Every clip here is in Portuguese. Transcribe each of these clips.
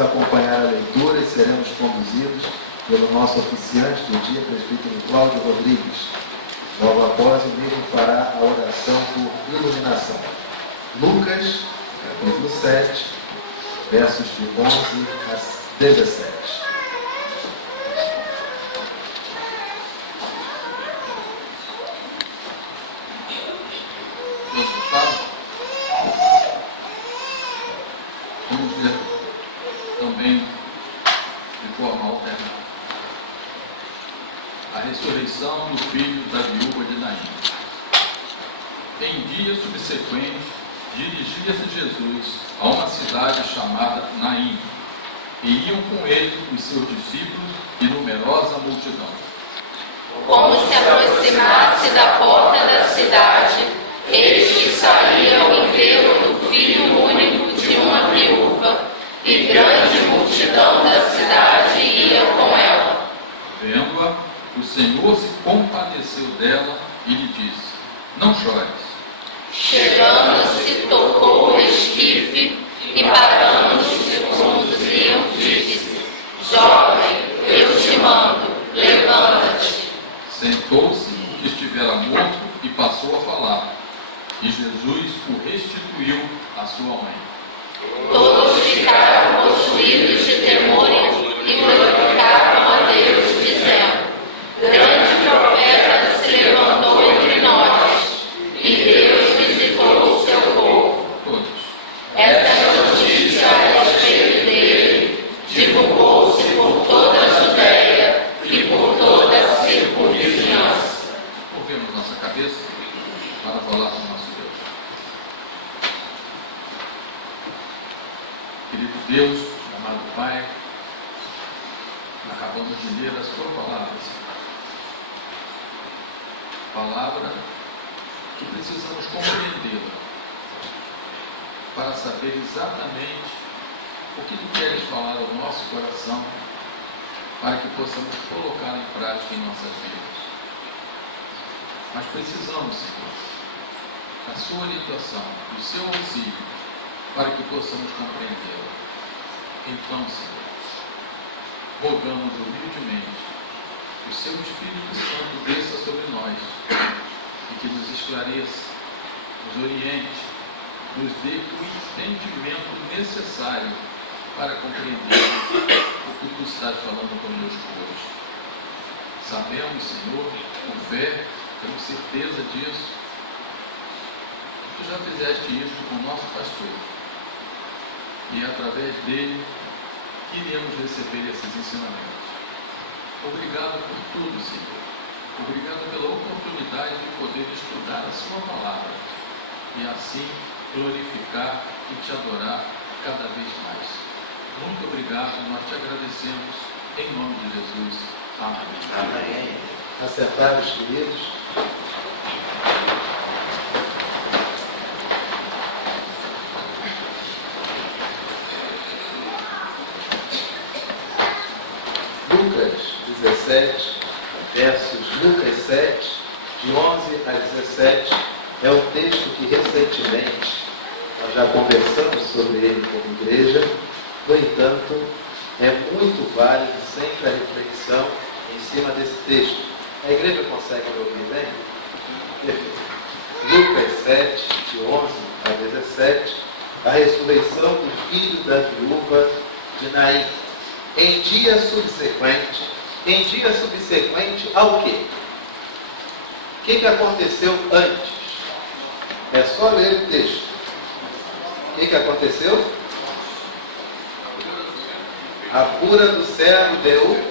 acompanhar a leitura e seremos conduzidos pelo nosso oficiante do dia, presbítero Cláudio Rodrigues. Logo após, o mesmo fará a oração por iluminação. Lucas, capítulo 7, versos de 11 a 17. Vamos ler também de forma alternada. A ressurreição do filho da viúva de Naim. Em dia subsequente, dirigia-se Jesus a uma cidade chamada Naim, e iam com ele os seus discípulos e numerosa multidão. Como se aproximasse da porta da cidade, eis que saía o enterro do filho único de uma viúva, e grande multidão da cidade ia com ela. Vendo-a, o Senhor se compadeceu dela e lhe disse: Não chores. Chegando-se, tocou o esquife, e parando os que conduziam, disse: Jovem, eu te mando, levanta-te. Sentou-se, que estivera morto, e passou a falar. E Jesus o restituiu à sua mãe. Todos ficaram possuídos de temor e glorificavam a Deus, dizendo: Grande profeta se levantou entre nós, e Deus visitou o seu povo. Todos. Essa notícia a respeito dele divulgou-se por toda a Judéia e por toda a circunvizinhança. Movemos nossa cabeça para falar com o nosso Deus. Querido Deus, amado Pai, acabamos de ler a sua palavra, Senhor. Palavra que precisamos compreendê-la para saber exatamente o que tu queres falar ao nosso coração, para que possamos colocar em prática em nossas vidas. Mas precisamos, Senhor, da sua orientação, do seu auxílio, para que possamos compreendê-la. Então, Senhor, rogamos humildemente que o seu Espírito Santo desça sobre nós e que nos esclareça, nos oriente, nos dê o entendimento necessário para compreender o que tu estás falando conosco hoje. Sabemos, Senhor, com fé, temos certeza disso, que tu já fizeste isso com o nosso pastor. E através dele, iremos receber esses ensinamentos. Obrigado por tudo, Senhor. Obrigado pela oportunidade de poder estudar a sua palavra e assim glorificar e te adorar cada vez mais. Muito obrigado, nós te agradecemos em nome de Jesus. Amém. Amém. Assentados, queridos. Lucas 17, Lucas 7, de 11 a 17, é um texto que recentemente nós já conversamos sobre ele como igreja. No entanto, é muito válido sempre a reflexão em cima desse texto. A igreja consegue me ouvir bem? Perfeito. Lucas 7, de 11 a 17, a ressurreição do filho da viúva de Naim. Em dia subsequente ao quê? O que aconteceu antes? É só ler o texto. O que aconteceu? A cura do servo deu.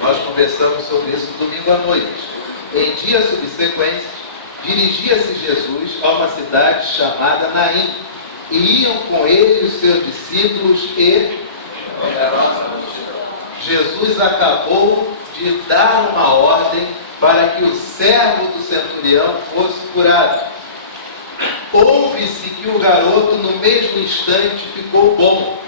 Nós conversamos sobre isso domingo à noite. Em dia subsequente, dirigia-se Jesus a uma cidade chamada Naim, e iam com ele os seus discípulos e Jesus acabou de dar uma ordem para que o servo do centurião fosse curado. Ouve-se que o garoto no mesmo instante ficou bom.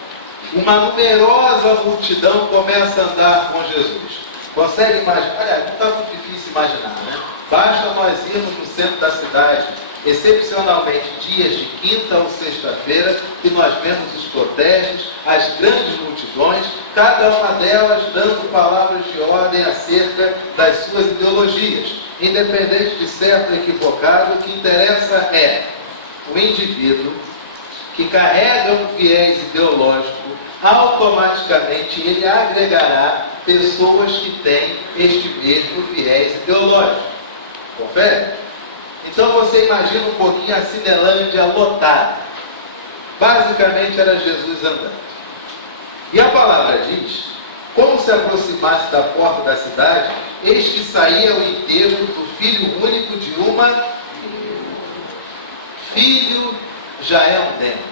Uma numerosa multidão começa a andar com Jesus. Consegue imaginar? Olha, não está muito difícil imaginar, né? Basta nós irmos no centro da cidade, excepcionalmente dias de quinta ou sexta-feira, que nós vemos os protestos, as grandes multidões, cada uma delas dando palavras de ordem acerca das suas ideologias. Independente de certo ou equivocado, o que interessa é o indivíduo que carrega um viés ideológico, automaticamente ele agregará pessoas que têm este mesmo viés ideológico. Confere? Então você imagina um pouquinho a Cinelândia lotada. Basicamente era Jesus andando. E a palavra diz, como se aproximasse da porta da cidade, eis que saía o enterro do filho único de uma... Filho já é um tempo.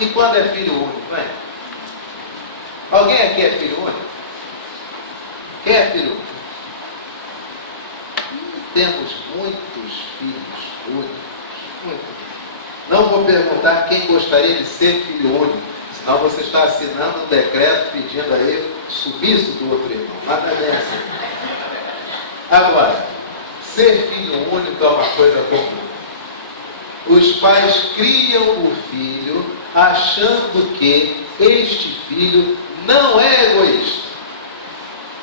E quando é filho único, não é? Alguém aqui é filho único? Quem é filho único? Temos muitos filhos únicos. Muitos. Não vou perguntar quem gostaria de ser filho único, senão você está assinando um decreto pedindo a ele o sumiço do outro irmão. Nada dessa. Agora, ser filho único é uma coisa comum. Os pais criam o filho achando que este filho não é egoísta.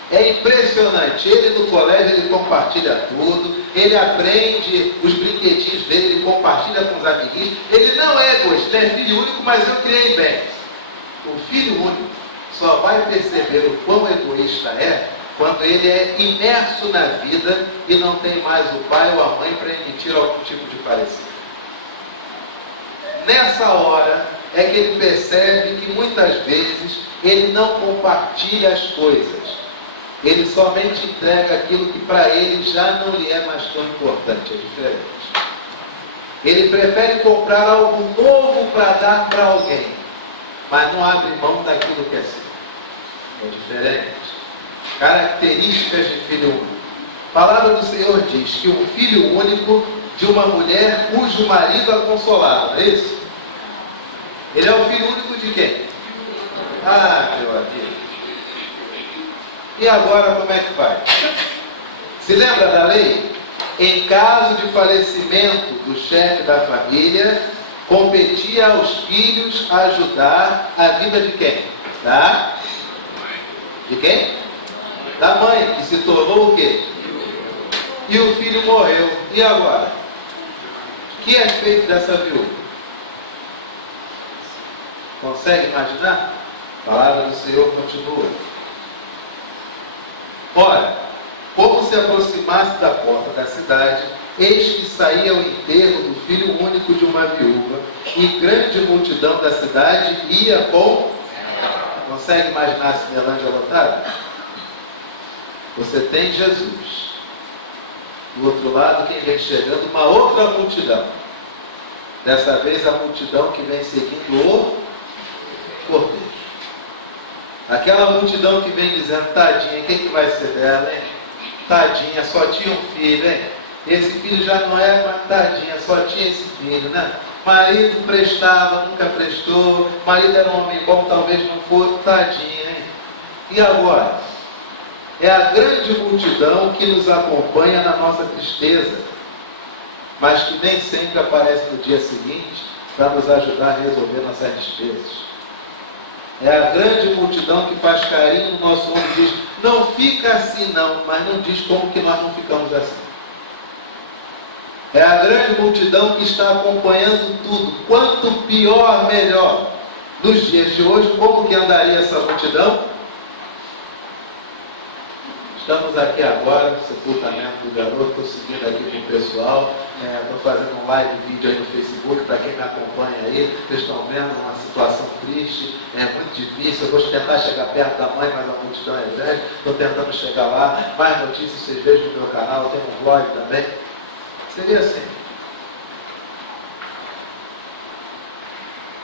É impressionante. Ele no colégio, ele compartilha tudo, ele aprende os brinquedinhos dele, ele compartilha com os amiguinhos. Ele não é egoísta, é filho único, mas eu criei bem. O filho único só vai perceber o quão egoísta é quando ele é imerso na vida e não tem mais o pai ou a mãe para emitir algum tipo de parecer. Nessa hora é que ele percebe que muitas vezes ele não compartilha as coisas. Ele somente entrega aquilo que para ele já não lhe é mais tão importante, é diferente. Ele prefere comprar algo novo para dar para alguém, mas não abre mão daquilo que é seu. É diferente. Características de filho único. A palavra do Senhor diz que um filho único de uma mulher cujo marido a consolava, não é isso? Ele é o filho único de quem? Ah, meu amigo. E agora como é que faz? Se lembra da lei? Em caso de falecimento do chefe da família, competia aos filhos ajudar a vida de quem? De quem? Da mãe, que se tornou o quê? E o filho morreu. E agora? O que é feito dessa viúva? Consegue imaginar? A palavra do Senhor continua. Ora, como se aproximasse da porta da cidade, eis que saía o enterro do filho único de uma viúva, e grande multidão da cidade ia com... Consegue imaginar a Cinelândia lotada? Você tem Jesus. Do outro lado, quem vem chegando? Uma outra multidão. Dessa vez, a multidão que vem seguindo o cortejo. Aquela multidão que vem dizendo, tadinha, quem que vai ser dela, hein? Tadinha, só tinha um filho, hein? Esse filho já não é, mas tadinha, só tinha esse filho, né? Marido prestava, nunca prestou. Marido era um homem bom, talvez não fosse, tadinha, hein? E agora? É a grande multidão que nos acompanha na nossa tristeza, mas que nem sempre aparece no dia seguinte para nos ajudar a resolver nossas despesas. É a grande multidão que faz carinho no nosso ombro e diz, não fica assim não, mas não diz como que nós não ficamos assim. É a grande multidão que está acompanhando tudo. Quanto pior, melhor. Nos dias de hoje, como que andaria essa multidão? Estamos aqui agora no sepultamento do garoto, estou seguindo aqui com o pessoal, estou fazendo um live vídeo aí no Facebook, para quem me acompanha aí, vocês estão vendo uma situação triste, é muito difícil, eu vou tentar chegar perto da mãe, mas a multidão é grande, estou tentando chegar lá, mais notícias vocês vejam no meu canal, eu tenho um vlog também. Seria assim.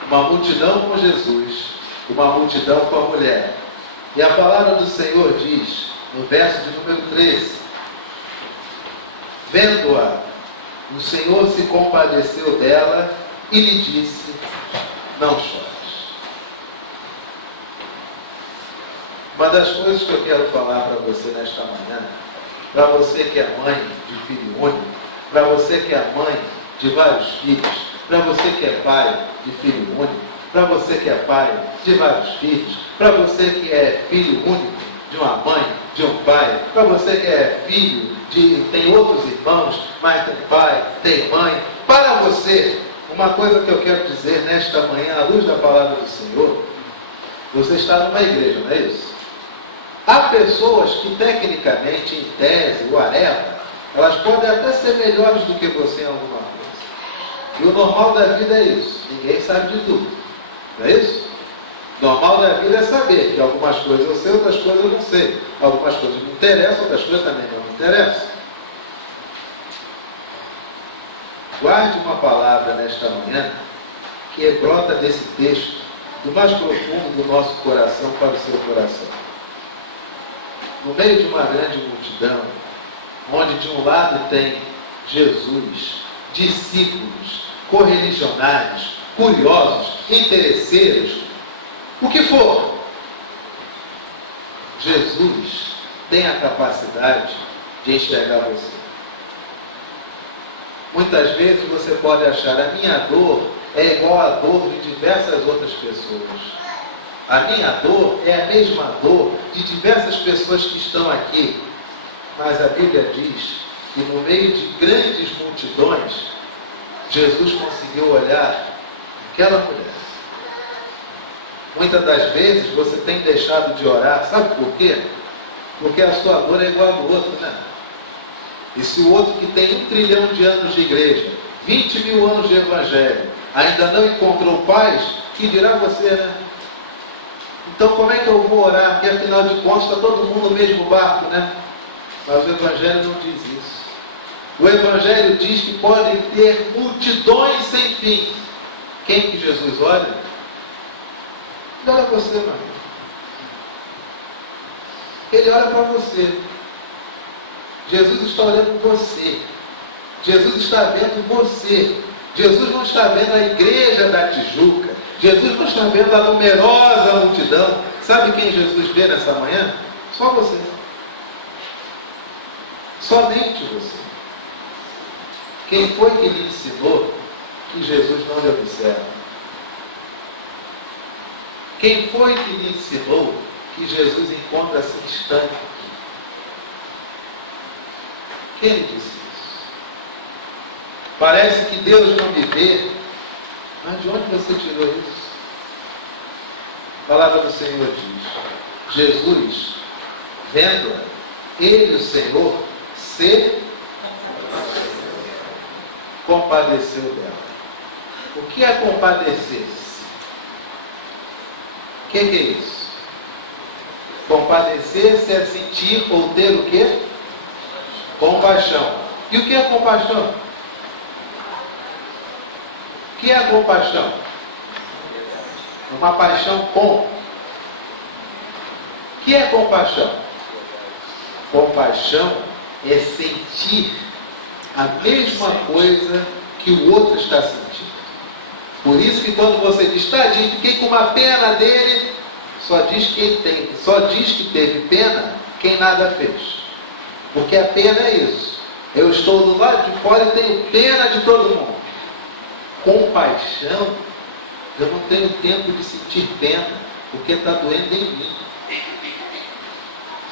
Uma multidão com Jesus, uma multidão com a mulher. E a palavra do Senhor diz, no verso de número 13, vendo-a, o Senhor se compadeceu dela e lhe disse, não chores. Uma das coisas que eu quero falar para você nesta manhã, para você que é mãe de filho único, para você que é mãe de vários filhos, para você que é pai de filho único, para você que é pai de vários filhos, para você que é filho único de uma mãe, de um pai, para você que é filho tem outros irmãos, mas tem pai, tem mãe. Para você, uma coisa que eu quero dizer nesta manhã, à luz da palavra do Senhor, você está numa igreja, não é isso? Há pessoas que tecnicamente, em tese, whatever, elas podem até ser melhores do que você em alguma coisa. E o normal da vida é isso. Ninguém sabe de tudo. Não é isso? O normal da vida é saber que algumas coisas eu sei, outras coisas eu não sei. Algumas coisas me interessam, outras coisas também não me interessam. Guarde uma palavra nesta manhã que brota desse texto, do mais profundo do nosso coração para o seu coração. No meio de uma grande multidão, onde de um lado tem Jesus, discípulos, correligionários, curiosos, interesseiros, o que for, Jesus tem a capacidade de enxergar você. Muitas vezes você pode achar a minha dor é igual à dor de diversas outras pessoas. A minha dor é a mesma dor de diversas pessoas que estão aqui. Mas a Bíblia diz que no meio de grandes multidões, Jesus conseguiu olhar aquela mulher. Muitas das vezes você tem deixado de orar, sabe por quê? Porque a sua dor é igual a do outro, né? E se o outro que tem 1 trilhão de anos de igreja, 20 mil anos de evangelho, ainda não encontrou paz, que dirá você, né? Então como é que eu vou orar? Porque afinal de contas está todo mundo no mesmo barco, né? Mas o evangelho não diz isso. O evangelho diz que podem ter multidões sem fim. Quem que Jesus olha? Ele olha você, meu amigo. Ele olha para você. Jesus está olhando você. Jesus está vendo você. Jesus não está vendo a igreja da Tijuca. Jesus não está vendo a numerosa multidão. Sabe quem Jesus vê nessa manhã? Só você. Somente você. Quem foi que lhe ensinou que Jesus não lhe observa? Quem foi que lhe ensinou que Jesus encontra-se distante? Quem lhe disse isso? Parece que Deus não me vê. Mas de onde você tirou isso? A palavra do Senhor diz: Jesus, vendo-a, ele, o Senhor, se compadeceu dela. O que é compadecer-se? O que é isso? Compadecer-se é sentir ou ter o quê? Compaixão. E o que é compaixão? O que é a compaixão? Uma paixão com. O que é compaixão? Compaixão é sentir a mesma coisa que o outro está sentindo. Por isso que quando você diz, tadinho, fiquei com uma pena dele, só diz que teve pena quem nada fez. Porque a pena é isso. Eu estou do lado de fora e tenho pena de todo mundo. Compaixão, eu não tenho tempo de sentir pena, porque está doendo em mim.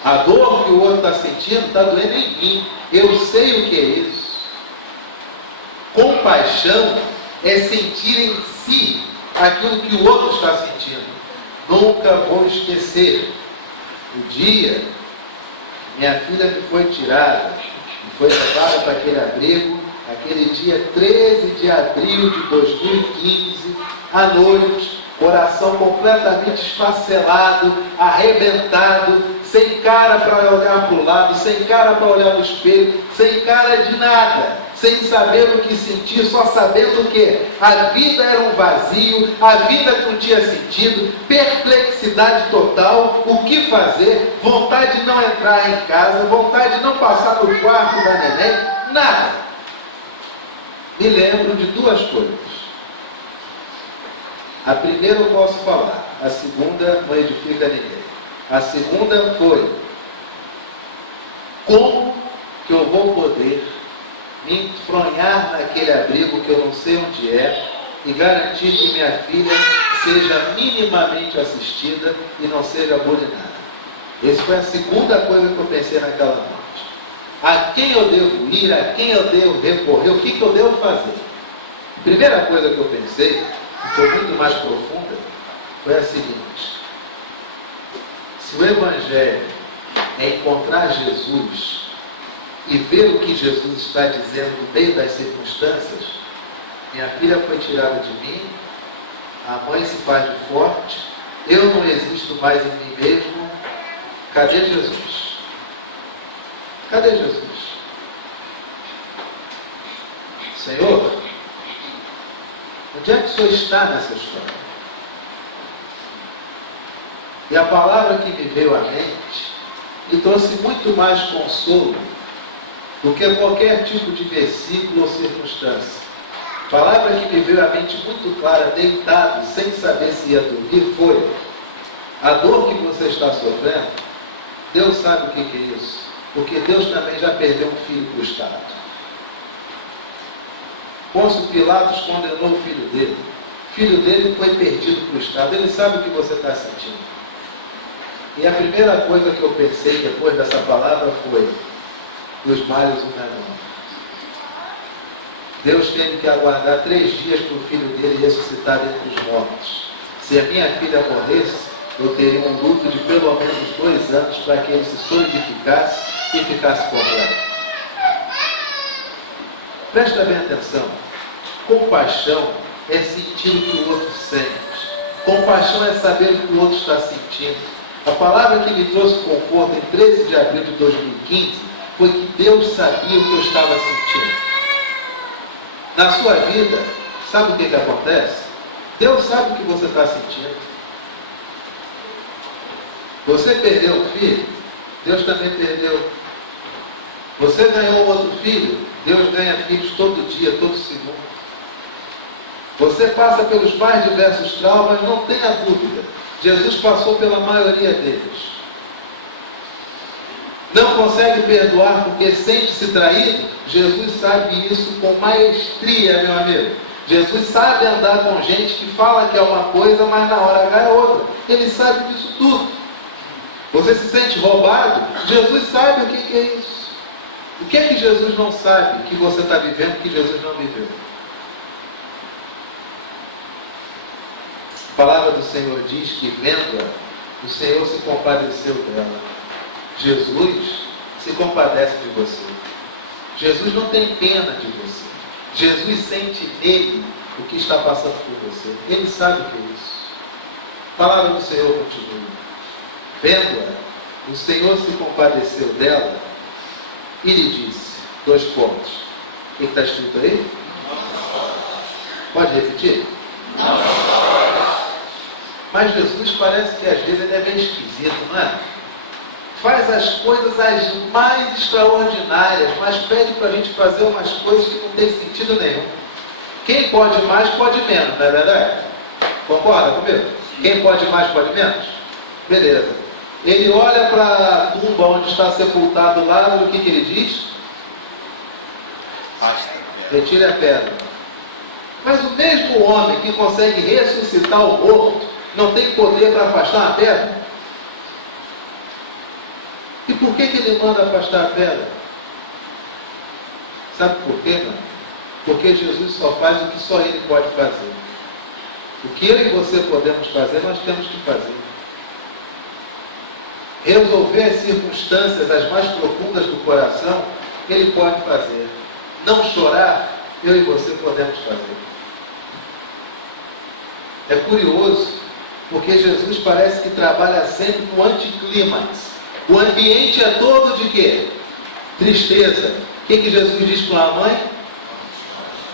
A dor que o outro está sentindo está doendo em mim. Eu sei o que é isso. Compaixão é sentir em si aquilo que o outro está sentindo. Nunca vou esquecer o dia minha filha me foi tirada, me foi levada para aquele abrigo, aquele dia 13 de abril de 2015, à noite, coração completamente esfacelado, arrebentado, sem cara para olhar para o lado, sem cara para olhar no espelho, sem cara de nada, sem saber o que sentir, só sabendo que a vida era um vazio, a vida não tinha sentido, perplexidade total, o que fazer, vontade de não entrar em casa, vontade de não passar no quarto da neném, nada. Me lembro de duas coisas. A primeira eu posso falar, a segunda não edifica ninguém. A segunda foi: como que eu vou poder me enfronhar naquele abrigo que eu não sei onde é e garantir que minha filha seja minimamente assistida e não seja bulinada. Essa foi a segunda coisa que eu pensei naquela noite. A quem eu devo ir, a quem eu devo recorrer, o que eu devo fazer? A primeira coisa que eu pensei, que foi muito mais profunda, foi a seguinte: se o Evangelho é encontrar Jesus e ver o que Jesus está dizendo no meio das circunstâncias, minha filha foi tirada de mim, a mãe se faz de forte, eu não existo mais em mim mesmo, cadê Jesus? Cadê Jesus? Senhor, onde é que o Senhor está nessa história? E a palavra que me veio à mente me trouxe muito mais consolo do que qualquer tipo de versículo ou circunstância. A palavra que me veio à mente muito clara, deitado, sem saber se ia dormir, foi: a dor que você está sofrendo, Deus sabe o que é isso, porque Deus também já perdeu um filho para o Estado. Pôncio Pilatos condenou o filho dele. O filho dele foi perdido para o Estado. Ele sabe o que você está sentindo. E a primeira coisa que eu pensei depois dessa palavra foi: dos males o menor. Deus teve que aguardar 3 dias para o filho dele ressuscitar dentre os mortos. Se a minha filha morresse, eu teria um luto de pelo menos 2 anos para que ele se solidificasse e ficasse completo. Presta bem atenção. Compaixão é sentir o que o outro sente. Compaixão é saber o que o outro está sentindo. A palavra que me trouxe conforto em 13 de abril de 2015 foi que Deus sabia o que eu estava sentindo. Na sua vida, sabe o que acontece? Deus sabe o que você está sentindo. Você perdeu um filho, Deus também perdeu. Você ganhou outro filho, Deus ganha filhos todo dia, todo segundo. Você passa pelos mais diversos traumas, não tenha dúvida. Jesus passou pela maioria deles. Não consegue perdoar porque sente-se traído? Jesus sabe isso com maestria, meu amigo. Jesus sabe andar com gente que fala que é uma coisa, mas na hora H é outra. Ele sabe disso tudo. Você se sente roubado? Jesus sabe o que é isso. O que é que Jesus não sabe que você está vivendo que Jesus não viveu? A palavra do Senhor diz que, vendo-a, o Senhor se compadeceu dela. Jesus se compadece de você. Jesus não tem pena de você. Jesus sente nele o que está passando por você. Ele sabe o que é isso. A palavra do Senhor continua. Vendo-a, o Senhor se compadeceu dela e lhe disse, 2 pontos. O que está escrito aí? Pode repetir? Mas Jesus parece que às vezes ele é meio esquisito, não é? Faz as coisas as mais extraordinárias, mas pede para a gente fazer umas coisas que não tem sentido nenhum. Quem pode mais, pode menos, não é verdade? Concorda comigo? Quem pode mais, pode menos? Beleza. Ele olha para a tumba onde está sepultado Lázaro, o que ele diz? Retire a pedra. Mas o mesmo homem que consegue ressuscitar o morto, não tem poder para afastar a pedra? E por que ele manda afastar a pedra? Sabe por quê, não? Porque Jesus só faz o que só ele pode fazer. O que eu e você podemos fazer, nós temos que fazer. Resolver as circunstâncias, as mais profundas do coração, ele pode fazer. Não chorar, eu e você podemos fazer. É curioso, porque Jesus parece que trabalha sempre no anticlímax. O ambiente é todo de quê? Tristeza. O que Jesus diz para a mãe?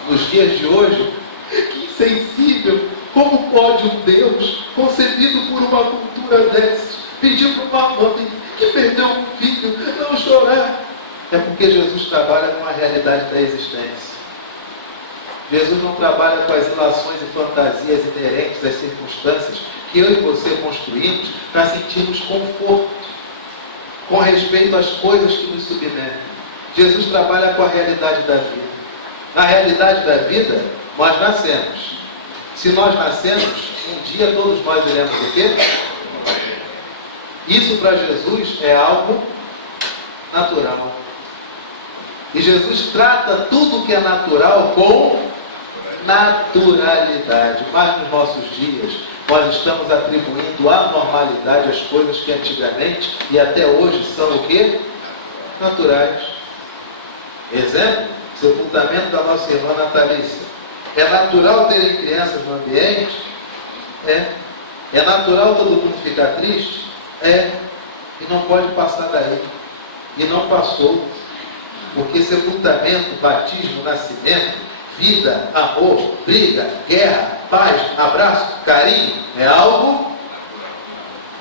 Nos dias de hoje, que insensível! Como pode um Deus, concebido por uma cultura dessas, pedir para uma mãe que perdeu um filho, não chorar? É porque Jesus trabalha com a realidade da existência. Jesus não trabalha com as ilações e fantasias inerentes às circunstâncias que eu e você construímos para sentirmos conforto com respeito às coisas que nos submetem. Jesus trabalha com a realidade da vida. Na realidade da vida, nós nascemos. Se nós nascemos, um dia todos nós iremos o quê? Isso para Jesus é algo natural. E Jesus trata tudo que é natural com naturalidade. Mas nos nossos dias, nós estamos atribuindo anormalidade às coisas que antigamente e até hoje são o quê? Naturais. Exemplo, sepultamento da nossa irmã Natalícia. É natural terem crianças no ambiente? É. É natural todo mundo ficar triste? É. E não pode passar daí. E não passou. Porque sepultamento, batismo, nascimento, vida, amor, briga, guerra, paz, abraço, carinho, é algo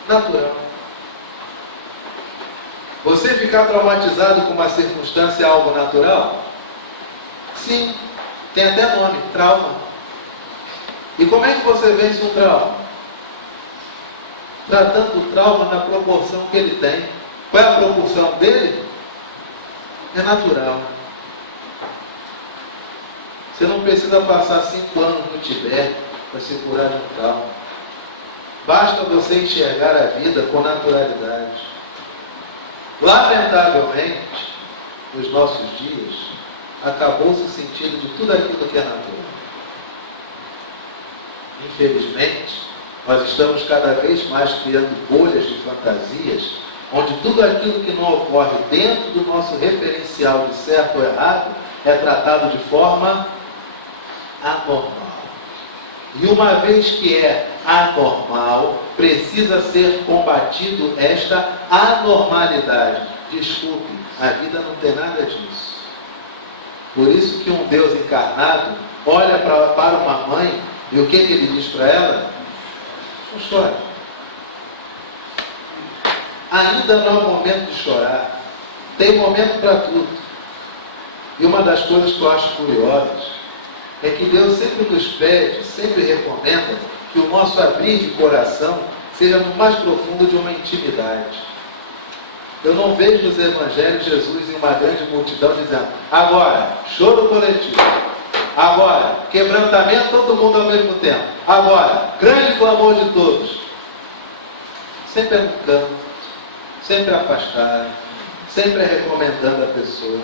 natural. Você ficar traumatizado com uma circunstância é algo natural? Sim, tem até nome, trauma. E como é que você vence um trauma? Tratando o trauma na proporção que ele tem. Qual é a proporção dele? É natural. Você não precisa passar 5 anos no Tibete para se curar de um trauma. Basta você enxergar a vida com naturalidade. Lamentavelmente, nos nossos dias, acabou-se o sentido de tudo aquilo que é natural. Infelizmente, nós estamos cada vez mais criando bolhas de fantasias, onde tudo aquilo que não ocorre dentro do nosso referencial de certo ou errado é tratado de forma anormal. E uma vez que é anormal, precisa ser combatido esta anormalidade. Desculpe, a vida não tem nada disso. Por isso que um Deus encarnado olha para uma mãe e o que ele diz para ela? Não chore. Ainda não é o momento de chorar. Tem momento para tudo. E uma das coisas que eu acho curiosas é que Deus sempre nos pede, sempre recomenda que o nosso abrir de coração seja no mais profundo de uma intimidade. Eu não vejo nos evangelhos Jesus em uma grande multidão dizendo: agora, choro coletivo. Agora, quebrantamento todo mundo ao mesmo tempo. Agora, grande clamor de todos. Sempre é no canto, sempre afastado, sempre é recomendando a pessoa.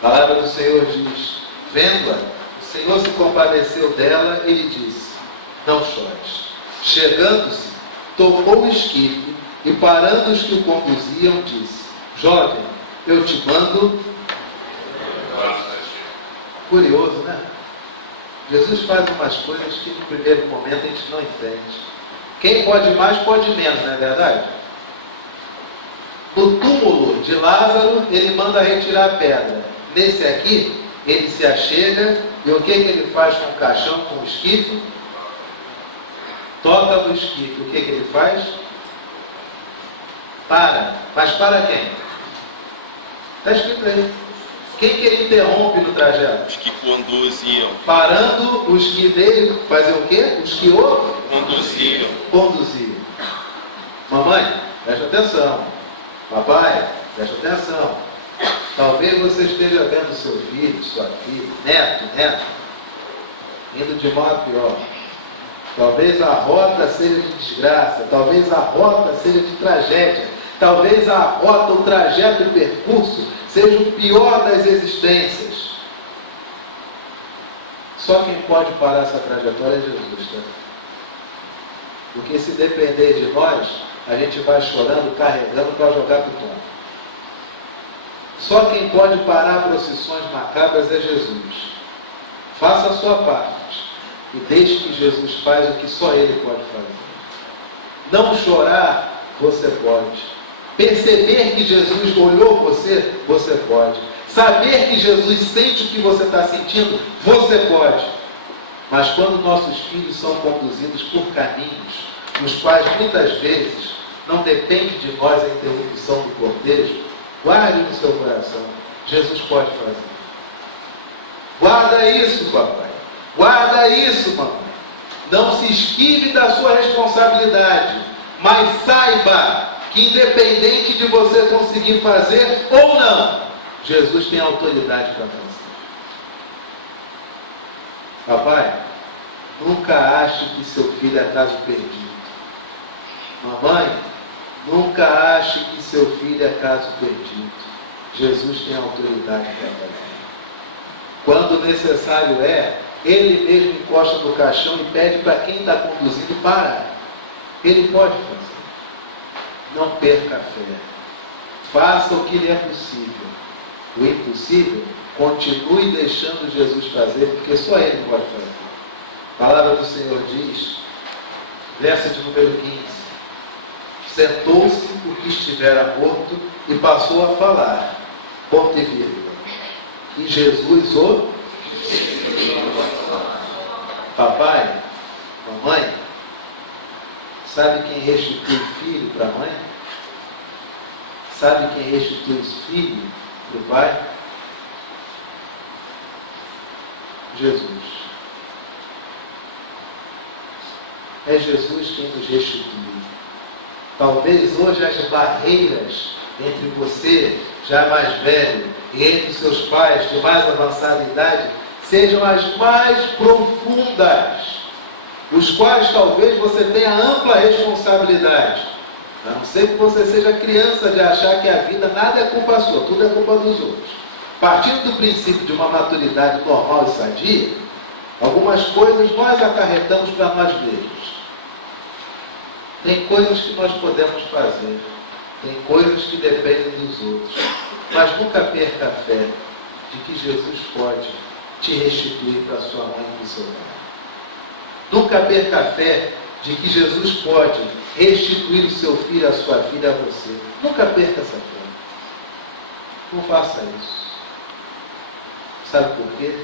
A palavra do Senhor diz: vendo-a, o Senhor se compadeceu dela e lhe disse: não chores. Chegando-se, tocou o esquife e, parando os que o conduziam, disse: jovem, eu te mando. Curioso, né? Jesus faz umas coisas que no primeiro momento a gente não entende. Quem pode mais, pode menos, não é verdade? No túmulo de Lázaro, ele manda retirar a pedra. Nesse aqui, ele se achega e o que ele faz com o caixão, com o esquife? Toca no esquife. O que ele faz? Para. Mas para quem? Está escrito aí. Quem que ele interrompe no trajeto? Os que conduziam. Parando os que dele fazer o quê? Os que o conduziam. Mamãe, preste atenção. Papai, preste atenção. Talvez você esteja vendo seu filho, sua filha, neto, indo de mal a pior. Talvez a rota seja de desgraça, talvez a rota seja de tragédia, talvez a rota, o trajeto, o percurso seja o pior das existências. Só quem pode parar essa trajetória é Jesus, tá? Porque se depender de nós, a gente vai chorando, carregando para jogar para o tombo. Só quem pode parar procissões macabras é Jesus. Faça a sua parte e deixe que Jesus faz o que só Ele pode fazer. Não chorar, você pode. Perceber que Jesus olhou você, você pode. Saber que Jesus sente o que você está sentindo, você pode. Mas quando nossos filhos são conduzidos por caminhos nos quais muitas vezes não depende de nós a interrupção do cortejo, guarde no seu coração, Jesus pode fazer. Guarda isso, papai. Guarda isso, mamãe. Não se esquive da sua responsabilidade, mas saiba que independente de você conseguir fazer ou não, Jesus tem autoridade para fazer. Papai, nunca ache que seu filho é caso perdido. Mamãe, nunca ache que seu filho é caso perdido. Jesus tem autoridade para fazer. Quando necessário Ele mesmo encosta no caixão e pede para quem está conduzindo parar. Ele pode fazer. Não perca a fé. Faça o que lhe é possível. O impossível, continue deixando Jesus fazer, porque só Ele pode fazer. A palavra do Senhor diz, verso de número 15: sentou-se o que estivera morto e passou a falar, ponto e vírgula. E Jesus o... Papai, mamãe, sabe quem restitui filho para a mãe? Sabe quem restitui os filhos para o pai? Jesus. É Jesus quem nos restitui. Talvez hoje as barreiras entre você, já mais velho, e entre os seus pais de mais avançada idade, sejam as mais profundas, os quais talvez você tenha ampla responsabilidade. A não ser que você seja criança de achar que a vida nada é culpa sua, tudo é culpa dos outros. Partindo do princípio de uma maturidade normal e sadia, algumas coisas nós acarretamos para nós mesmos. Tem coisas que nós podemos fazer, tem coisas que dependem dos outros, mas nunca perca a fé de que Jesus pode te restituir para sua mãe e para o seu pai. Nunca perca a fé de que Jesus pode restituir o seu filho, a sua filha, a você. Nunca perca essa fé. Não faça isso. Sabe por quê?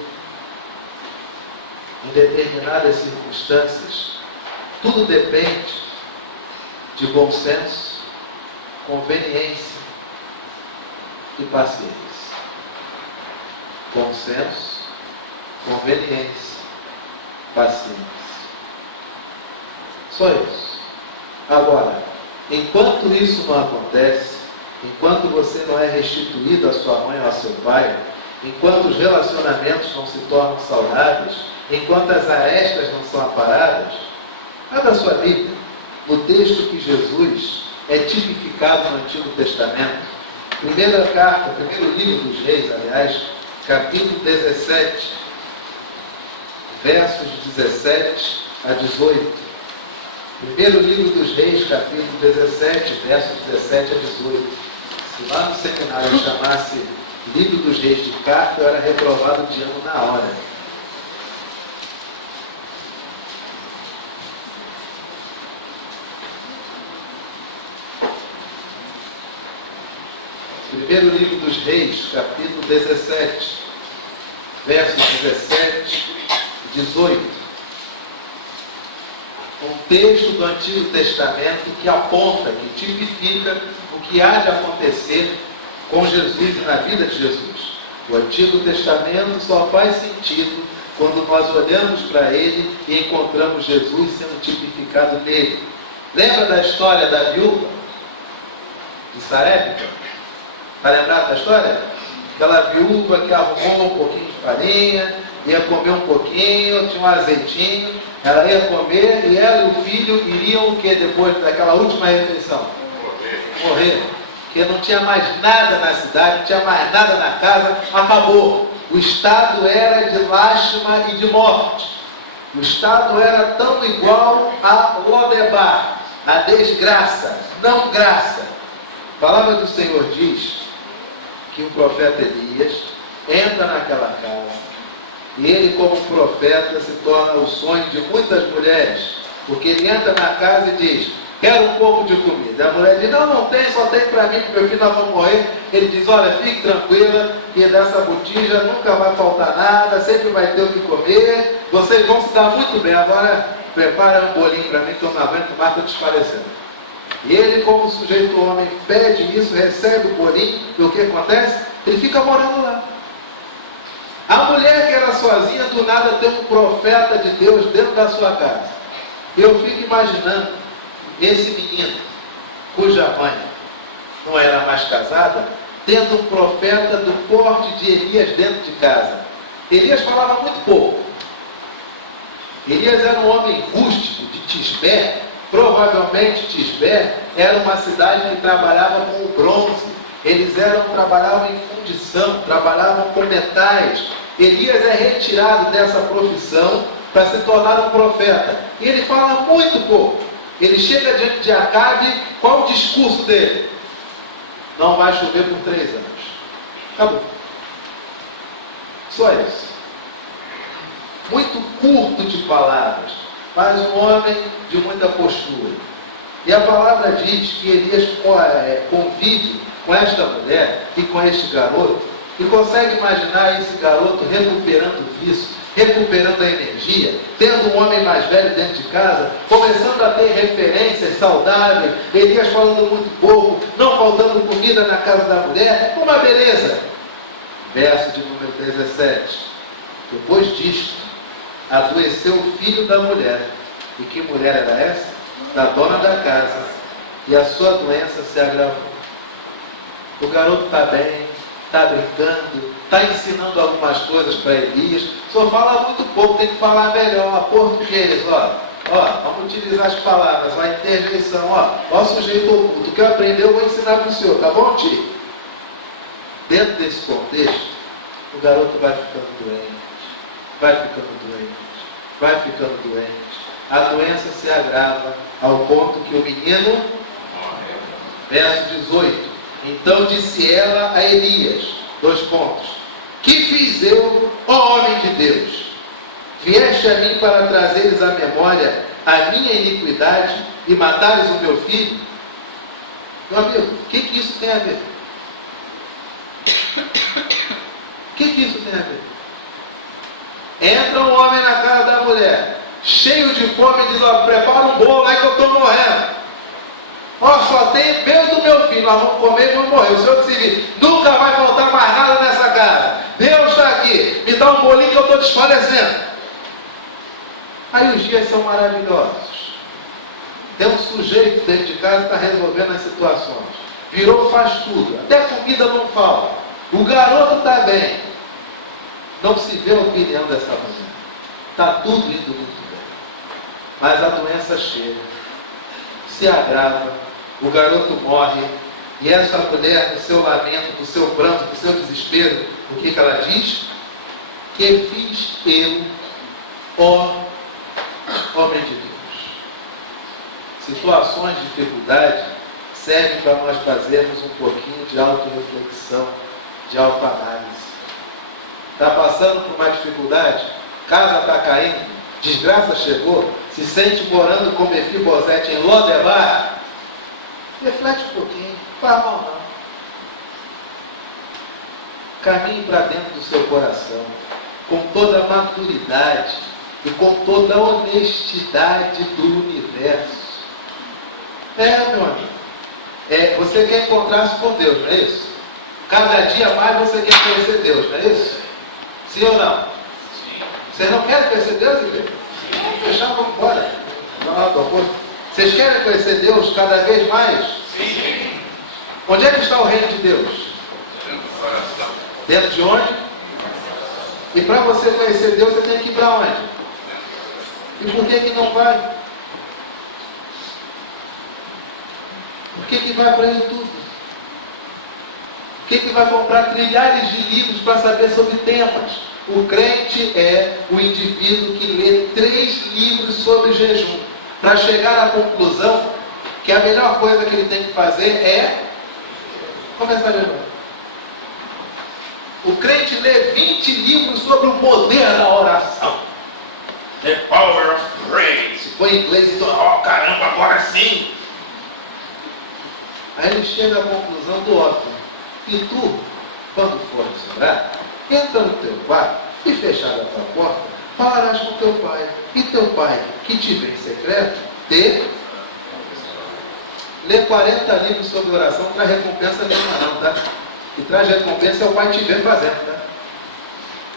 Em determinadas circunstâncias, tudo depende de bom senso, conveniência e paciência. Bom senso, conveniência, paciência. Só isso. Agora, enquanto isso não acontece, enquanto você não é restituído à sua mãe ou ao seu pai, enquanto os relacionamentos não se tornam saudáveis, enquanto as arestas não são aparadas, abra a sua Bíblia. O texto que Jesus é tipificado no Antigo Testamento, primeiro livro dos Reis, aliás, capítulo 17, versos 17 a 18. Primeiro livro dos Reis, capítulo 17, versos 17 a 18. Se lá no seminário eu chamasse Livro dos Reis de carta, eu era reprovado de ano na hora. Primeiro livro dos Reis, capítulo 17, versos 17 e 18. Um texto do Antigo Testamento que aponta, que tipifica o que há de acontecer com Jesus e na vida de Jesus. O Antigo Testamento só faz sentido quando nós olhamos para ele e encontramos Jesus sendo tipificado nele. Lembra da história da viúva de Sarepta? Está lembrado da história? Aquela viúva que arrumou um pouquinho de farinha, ia comer um pouquinho, tinha um azeitinho, ela ia comer e ela e o filho iriam o que depois daquela última refeição? Morrer. Porque não tinha mais nada na cidade, não tinha mais nada na casa, acabou. O estado era de lástima e de morte. O estado era tão igual a Lodebar, a desgraça, não graça. A palavra do Senhor diz que o profeta Elias entra naquela casa e ele, como profeta, se torna o sonho de muitas mulheres, porque ele entra na casa e diz: quero um pouco de comida. A mulher diz: não tem, só tem para mim, que meu filho não vai morrer. Ele diz: olha, fique tranquila, que dessa botija nunca vai faltar nada, sempre vai ter o que comer, vocês vão se dar muito bem. Agora prepara um bolinho para mim, que eu não aguento mais, estou desfalecendo. E ele, como sujeito homem, pede isso, recebe o bolinho, e o que acontece? Ele fica morando lá. A mulher que era sozinha, do nada tem um profeta de Deus dentro da sua casa. Eu fico imaginando esse menino, cuja mãe não era mais casada, tendo um profeta do porte de Elias dentro de casa. Elias falava muito pouco. Elias era um homem rústico de Tisbé. Provavelmente Tisbé era uma cidade que trabalhava com o bronze. Eles trabalhavam em fundição, trabalhavam com metais. Elias é retirado dessa profissão para se tornar um profeta. E ele fala muito pouco. Ele chega diante de Acabe, qual o discurso dele? Não vai chover por 3 anos. Acabou. Só isso. Muito curto de palavras, mas um homem de muita postura. E a palavra diz que Elias convive com esta mulher e com este garoto, e consegue imaginar esse garoto recuperando o vício, recuperando a energia, tendo um homem mais velho dentro de casa, começando a ter referências saudáveis, Elias falando muito pouco, não faltando comida na casa da mulher, uma beleza. Verso de número 17. Depois disto, adoeceu o filho da mulher. E que mulher era essa? Da dona da casa. E a sua doença se agravou. O garoto está bem, está brincando, está ensinando algumas coisas para Elias, só fala muito pouco, tem que falar melhor, português, vamos utilizar as palavras, a interjeição, ó sujeito oculto, o que eu aprendi eu vou ensinar para o senhor, tá bom, tio? Dentro desse contexto, o garoto vai ficando doente, vai ficando doente, vai ficando doente, a doença se agrava ao ponto que o menino, verso 18, então disse ela a Elias, 2 pontos, que fiz eu, ó homem de Deus? Vieste a mim para trazeres à memória a minha iniquidade e matares o meu filho? Meu amigo, o que isso tem a ver? O que isso tem a ver? Entra um homem na casa da mulher, cheio de fome, e diz, prepara um bolo aí que eu estou morrendo. Só tem medo do meu filho, nós vamos comer e vamos morrer. O senhor que se vira, nunca vai faltar mais nada nessa casa. Deus está aqui, me dá um bolinho que eu estou desfalecendo. Aí os dias são maravilhosos. Tem um sujeito dentro de casa que está resolvendo as situações. Virou, faz tudo, até comida não falta. O garoto está bem. Não se vê a opinião dessa mulher. Está tudo indo muito bem. Mas a doença chega, se agrava, o garoto morre, e essa mulher, no seu lamento, no seu pranto, no seu desespero, o que ela diz? Que fiz eu, ó homem de Deus. Situações de dificuldade servem para nós fazermos um pouquinho de autorreflexão, de autoanálise. Está passando por uma dificuldade, casa está caindo, desgraça chegou, se sente morando com Mefibosete em Lodebar, reflete um pouquinho, não faz mal não. Caminhe para dentro do seu coração, com toda a maturidade e com toda a honestidade do universo. Meu amigo, você quer encontrar-se com Deus, não é isso? Cada dia mais você quer conhecer Deus, não é isso? Sim ou não? Sim. Vocês não querem conhecer Deus, igreja? Vamos fechar, vamos embora. Vocês querem conhecer Deus cada vez mais? Sim. Onde é que está o reino de Deus? Dentro do coração. Dentro de onde? E para você conhecer Deus, você tem que ir para onde? E por que não vai? Por que vai para YouTube? Por que vai comprar trilhares de livros para saber sobre temas? O crente é o indivíduo que lê 3 livros sobre jejum, para chegar à conclusão que a melhor coisa que ele tem que fazer é começar a jejuar. O crente lê 20 livros sobre o poder da oração. The power of prayer. Se for em inglês, então, caramba, agora sim. Aí ele chega à conclusão do óbvio. E tu, quando fores orar, entra no teu quarto e fechada a tua porta, falarás com teu pai. E teu pai, que te vê em secreto, lê 40 livros sobre oração, não traz recompensa nenhuma não, tá? E traz recompensa é o pai te ver fazendo, tá?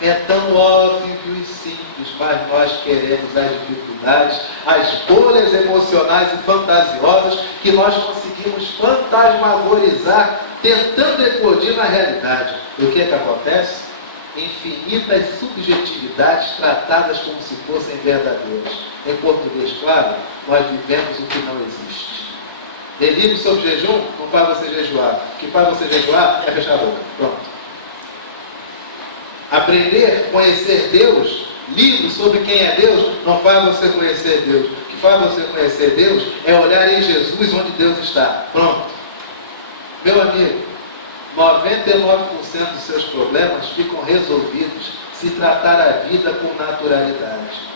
É tão óbvio e simples, mas nós queremos as dificuldades, as bolhas emocionais e fantasiosas que nós conseguimos fantasmagorizar tentando eclodir na realidade. E o que é que acontece? Infinitas subjetividades tratadas como se fossem verdadeiras. Em português, claro, nós vivemos o que não existe. Tem livro sobre jejum, não faz você jejuar. O que faz você jejuar é fechar a boca. Pronto. Aprender, conhecer Deus, livro sobre quem é Deus, não faz você conhecer Deus. O que faz você conhecer Deus é olhar em Jesus onde Deus está. Pronto. Meu amigo, 99% dos seus problemas ficam resolvidos se tratar a vida com naturalidade.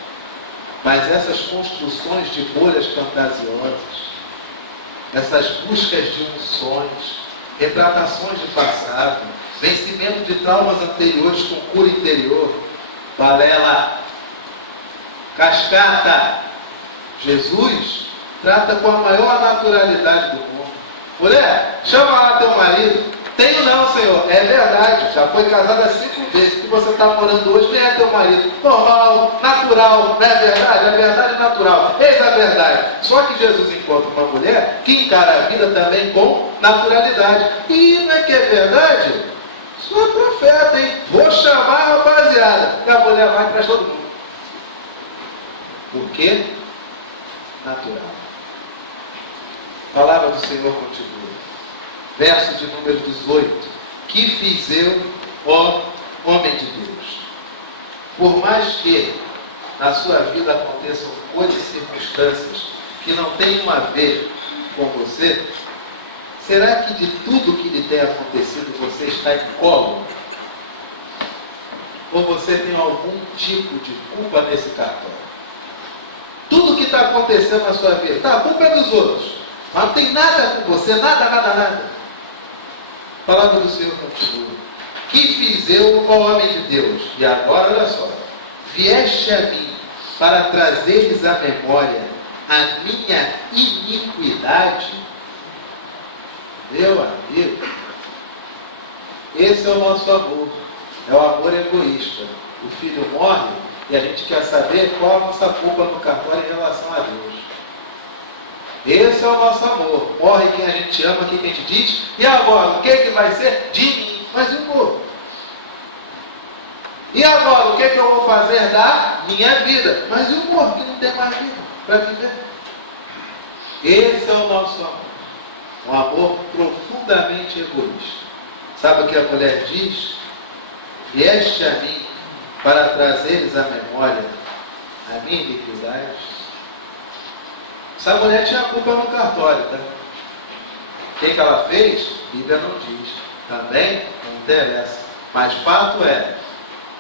Mas essas construções de bolhas fantasiosas, essas buscas de unções, retratações de passado, vencimento de traumas anteriores com cura interior, balela, cascata. Jesus trata com a maior naturalidade do mundo. Mulher, chama lá teu marido. Tenho não, Senhor. É verdade, já foi casada 5 vezes. O que você está morando hoje nem é teu marido. Normal, natural, não é verdade? É verdade natural. Eis a verdade. Só que Jesus encontra uma mulher que encara a vida também com naturalidade. E não é que é verdade? Sou profeta, hein? Vou chamar a rapaziada. E a mulher vai e traz todo mundo. Por quê? Natural. A palavra do Senhor continua. Verso de número 18. Que fiz eu, ó homem de Deus? Por mais que na sua vida aconteçam coisas e circunstâncias que não tenham a ver com você, será que de tudo que lhe tem acontecido você está incólume? Ou você tem algum tipo de culpa nesse cartório? Tudo que está acontecendo na sua vida, tá, a culpa é dos outros, mas não tem nada com você, nada. A palavra do Senhor continua. Que fiz eu, ó homem de Deus? E agora, olha só. Vieste a mim para trazer-lhes à memória a minha iniquidade. Meu amigo, esse é o nosso amor. É o amor egoísta. O filho morre e a gente quer saber qual a nossa culpa no cartório em relação a Deus. Esse é o nosso amor. Morre quem a gente ama, quem a gente diz. E agora, o que vai ser? De mim. Mas e o morro? E agora, o que eu vou fazer da minha vida? Mas e o morro, que não tem mais vida para viver? Esse é o nosso amor. Um amor profundamente egoísta. Sabe o que a mulher diz? Vieste a mim para trazer-lhes à memória a minha iniquidade. Essa mulher tinha culpa no cartório, tá? O que ela fez? A Bíblia não diz. Também não interessa. Mas fato é,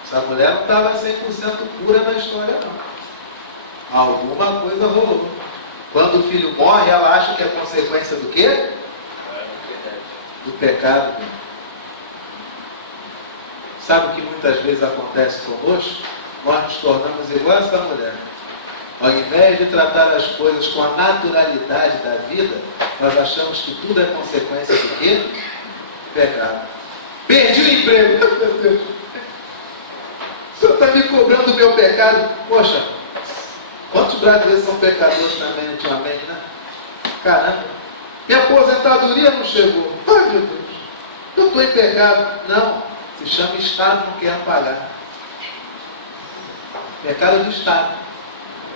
essa mulher não estava 100% pura na história, não. Alguma coisa rolou. Quando o filho morre, ela acha que é consequência do quê? Do pecado dele. Sabe o que muitas vezes acontece conosco? Nós nos tornamos igual a essa mulher. Ao invés de tratar as coisas com a naturalidade da vida, nós achamos que tudo é consequência do quê? Pecado. Perdi o emprego. Meu Deus. O senhor está me cobrando o meu pecado. Poxa, quantos brasileiros são pecadores também ultimamente, né? Caramba. Minha aposentadoria não chegou. Ai, meu Deus. Eu estou em pecado. Não. Se chama Estado, não quer pagar. Pecado do Estado.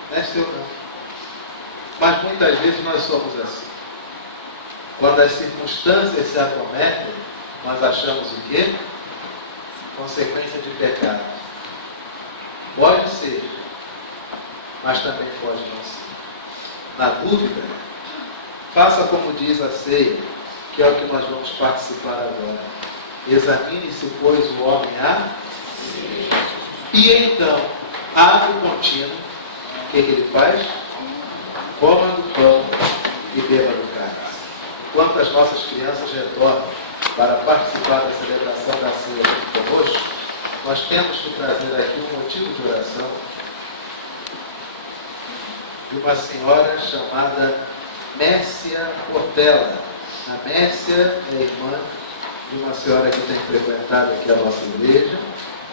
Não é seu não. Mas muitas vezes nós somos assim. Quando as circunstâncias se acometem, nós achamos o quê? Consequência de pecado. Pode ser, mas também pode não ser. Na dúvida, faça como diz a ceia, que é o que nós vamos participar agora. Examine-se, pois, o homem a e então, abre o contínuo. O que ele faz? Coma do pão e beba do cálice. Enquanto as nossas crianças retornam para participar da celebração da ceia junto conosco, nós temos que trazer aqui um motivo de oração de uma senhora chamada Mércia Portela. A Mércia é irmã de uma senhora que tem frequentado aqui a nossa igreja,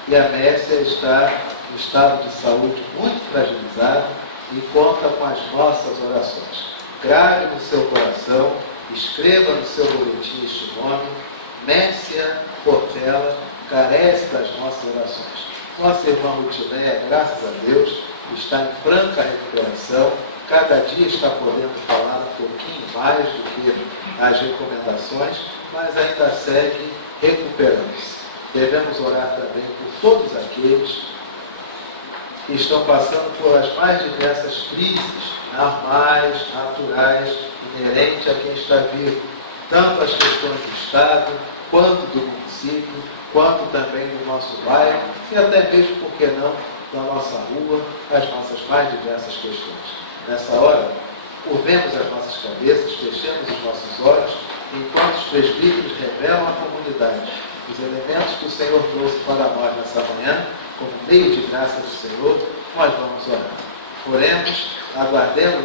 e a Mércia está no estado de saúde muito fragilizado e conta com as nossas orações. Grave no seu coração Escreva no seu boletim este nome, Mércia Portela, carece das nossas orações. Nossa irmã Rutileia, graças a Deus, está em franca recuperação, cada dia está podendo falar um pouquinho mais do que as recomendações, mas ainda segue recuperando-se. Devemos orar também por todos aqueles que estão passando por as mais diversas crises normais, naturais, inerentes a quem está vivo, tanto as questões do Estado, quanto do município, quanto também do nosso bairro, e até mesmo, por que não, da nossa rua, as nossas mais diversas questões. Nessa hora, curvemos as nossas cabeças, fechemos os nossos olhos, enquanto os presbíteros revelam à comunidade os elementos que o Senhor trouxe para nós nessa manhã, como meio de graça do Senhor, nós vamos orar. Oremos, aguardemos